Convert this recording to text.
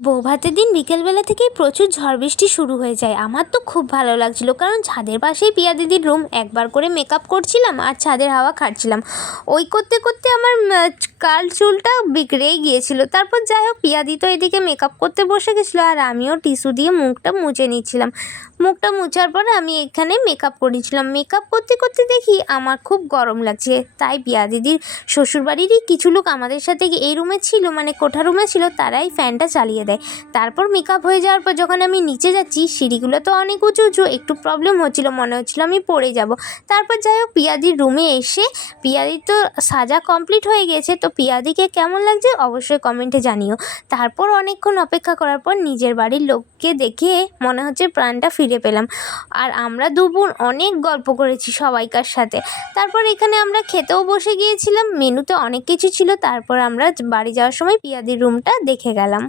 বৌভাতের দিন বিকেলবেলা থেকেই প্রচুর ঝড় বৃষ্টি শুরু হয়ে যায়। আমার তো খুব ভালো লাগছিল, কারণ ছাদের পাশেই পিয়া দিদির রুম। একবার করে মেকআপ করছিলাম আর ছাদের হাওয়া খাচ্ছিলাম। ওই করতে করতে আমার কাল চুলটা বিগড়েই গিয়েছিল। তারপর যাই হোক, পিয়া দি তো এদিকে মেকআপ করতে বসে গেছিলো আর আমিও টিস্যু দিয়ে মুখটা মুছে নিচ্ছিলাম। মুখটা মুছার পরে আমি এখানে মেকআপ করেছিলাম। মেকআপ করতে করতে দেখি আমার খুব গরম লাগছে, তাই পিয়া দিদির শ্বশুরবাড়িরই কিছু লোক আমাদের সাথে এই রুমে ছিল, মানে কোঠা রুমে ছিল, তারাই ফ্যানটা চালিয়ে দেয়। তারপর মেকআপ হয়ে যাওয়ার পর যখন আমি নিচে যাচ্ছি, সিঁড়িগুলো তো অনেক উঁচু উঁচু, একটু প্রবলেম হচ্ছিল, মনে হচ্ছিল আমি পড়ে যাব। তারপর যাই হোক, পিয়াদির রুমে এসে পিয়াদির তো সাজা কমপ্লিট হয়ে গেছে। তো পিয়াদিকে কেমন লাগছে অবশ্যই কমেন্টে জানিও। তারপর অনেকক্ষণ অপেক্ষা করার পর নিজের বাড়ির লোককে দেখে মনে হচ্ছে প্রাণটা ফিরে পেলাম। আর আমরা দু বোন অনেক গল্প করেছি সবাইকার সাথে। তারপর এখানে আমরা খেতেও বসে গিয়েছিলাম, মেনুতে অনেক কিছু ছিল। তারপর আমরা বাড়ি যাওয়ার সময় পিয়াদির রুমটা দেখে গেলাম।